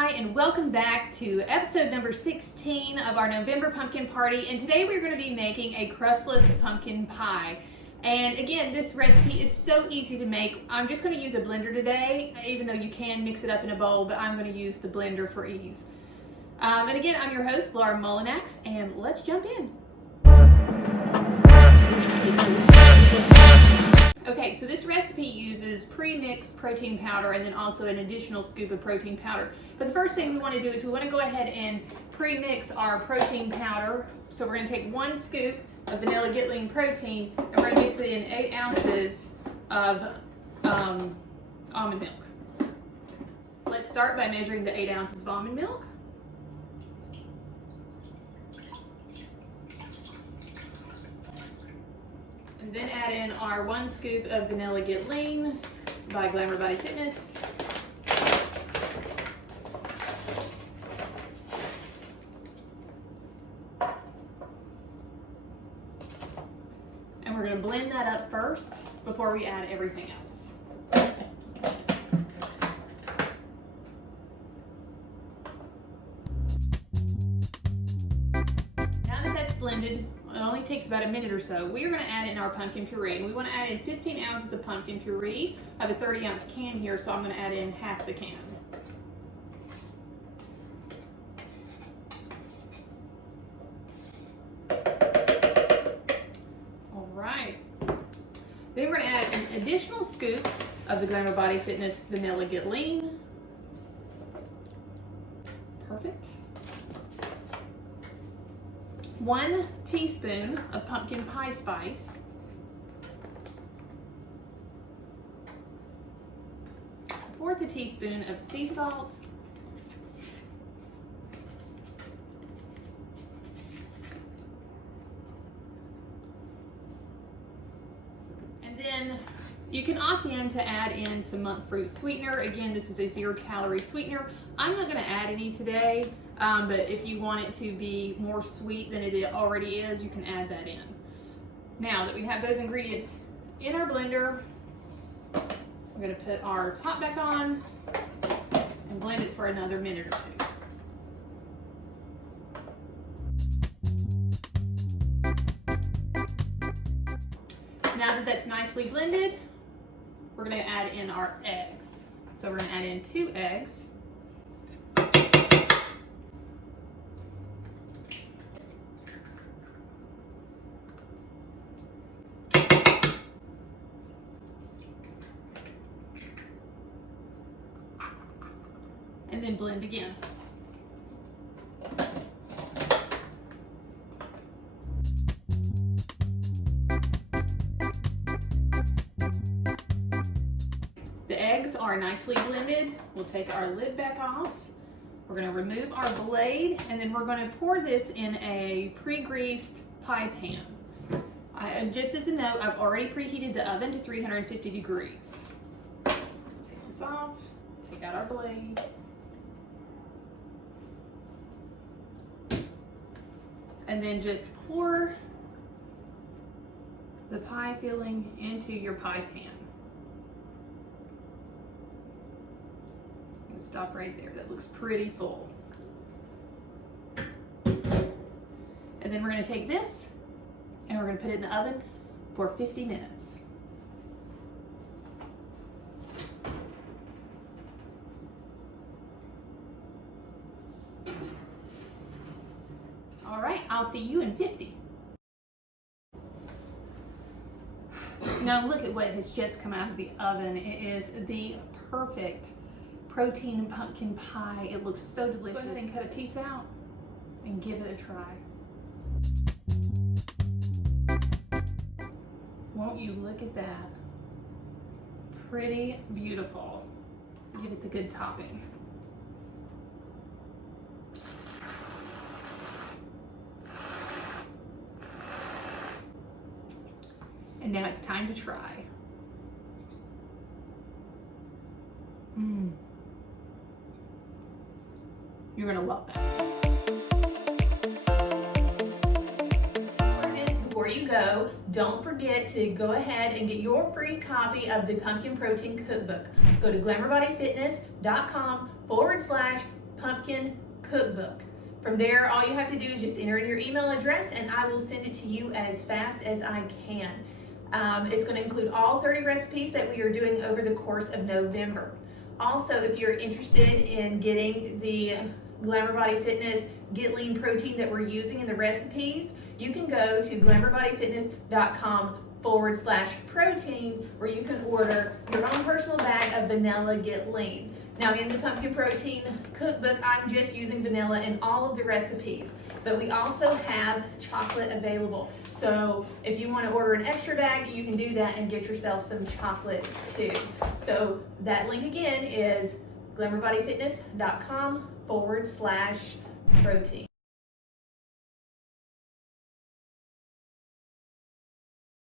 Hi, and welcome back to episode number 16 of our November pumpkin party. And today we're going to be making a crustless pumpkin pie. And again, this recipe is so easy to make. I'm just going to use a blender today, even though you can mix it up in a bowl, but I'm going to use the blender for ease. And again, I'm your host, Laura Mullinax, and let's jump in. Okay, so this recipe uses pre-mixed protein powder and then also an additional scoop of protein powder. But the first thing we want to do is we want to go ahead and pre-mix our protein powder. So we're going to take 1 scoop of vanilla Gitling protein and we're going to mix it in 8 ounces of almond milk. Let's start by measuring the 8 ounces of almond milk. And then add in our 1 scoop of vanilla Gitling by Glamour Fitness. And we're going to blend that up first before we add everything else. Now that that's blended, it only takes about a minute or so. We're going to add in our pumpkin puree, and we want to add in 15 ounces of pumpkin puree. I have a 30-ounce can here, so I'm going to add in half the can. All right. Then we're going to add an additional scoop of the Glamour Fitness vanilla Gitling. Perfect. 1 teaspoon of pumpkin pie spice, 1/4 teaspoon of sea salt, and then you can opt in to add in some monk fruit sweetener. Again, this is a 0-calorie sweetener. I'm not going to add any today. But if you want it to be more sweet than it already is, you can add that in. Now that we have those ingredients in our blender, we're going to put our top back on and blend it for another minute or 2. Now that that's nicely blended, we're going to add in our eggs. So we're going to add in 2 eggs. And then blend again. The eggs are nicely blended. We'll take our lid back off. We're going to remove our blade, and then we're going to pour this in a pre-greased pie pan. Just as a note, I've already preheated the oven to 350 degrees. Let's take this off, take out our blade. And then just pour the pie filling into your pie pan. I'm gonna stop right there. That looks pretty full. And then we're gonna take this and we're gonna put it in the oven for 50 minutes. All right, I'll see you in 50. Now look at what has just come out of the oven. It is the perfect protein pumpkin pie. It looks so delicious. Go ahead and cut a piece out and give it a try. Won't you look at that? Pretty beautiful. Give it the good topping. And now it's time to try. You're gonna love that. Before you go, don't forget to go ahead and get your free copy of the Pumpkin Protein Cookbook. Go to glamourbodyfitness.com/ pumpkin cookbook. From there, all you have to do is just enter in your email address and I will send it to you as fast as I can. It's going to include all 30 recipes that we are doing over the course of November. Also, if you're interested in getting the Glamour Body Fitness Get Lean protein that we're using in the recipes, you can go to glamourbodyfitness.com/protein where you can order your own personal bag of vanilla Get Lean. Now in the pumpkin protein cookbook, I'm just using vanilla in all of the recipes, but we also have chocolate available. So if you want to order an extra bag, you can do that and get yourself some chocolate too. So that link again is glamourbodyfitness.com/protein.